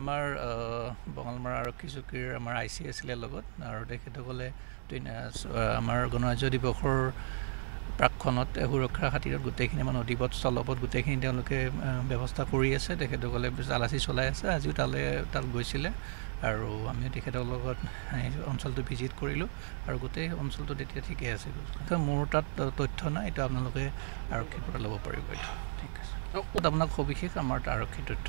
আমাৰ বঙালমৰা আৰক্ষী চকীৰ আমাৰ IC আছিলে লগত আৰু তেখেতসকলে আমাৰ গণৰাজ্য দিৱসৰ প্ৰাকখনত সুৰক্ষাৰ খাতিৰত গোটেইখিনি আমাৰ নদীপথ স্থলপথ গোটেইখিনি তেওঁলোকে ব্যৱস্থা কৰি আছে তেখেতসকলে তালাচী চলাই আছে আজিও তাত গৈছিলে আৰু আমি তেখেতৰ লগত অঞ্চলটো ভিজিট কৰিলোঁ আৰু গোটেই অঞ্চলটোত এতিয়া ঠিকে আছে মোৰ তাত তথ্য নাই এইটো আপোনালোকে আৰক্ষীৰ পৰা ল'ব পাৰিব এইটো ঠিক আছে আপোনাক সবিশেষ আমাৰ আৰক্ষী তথ্য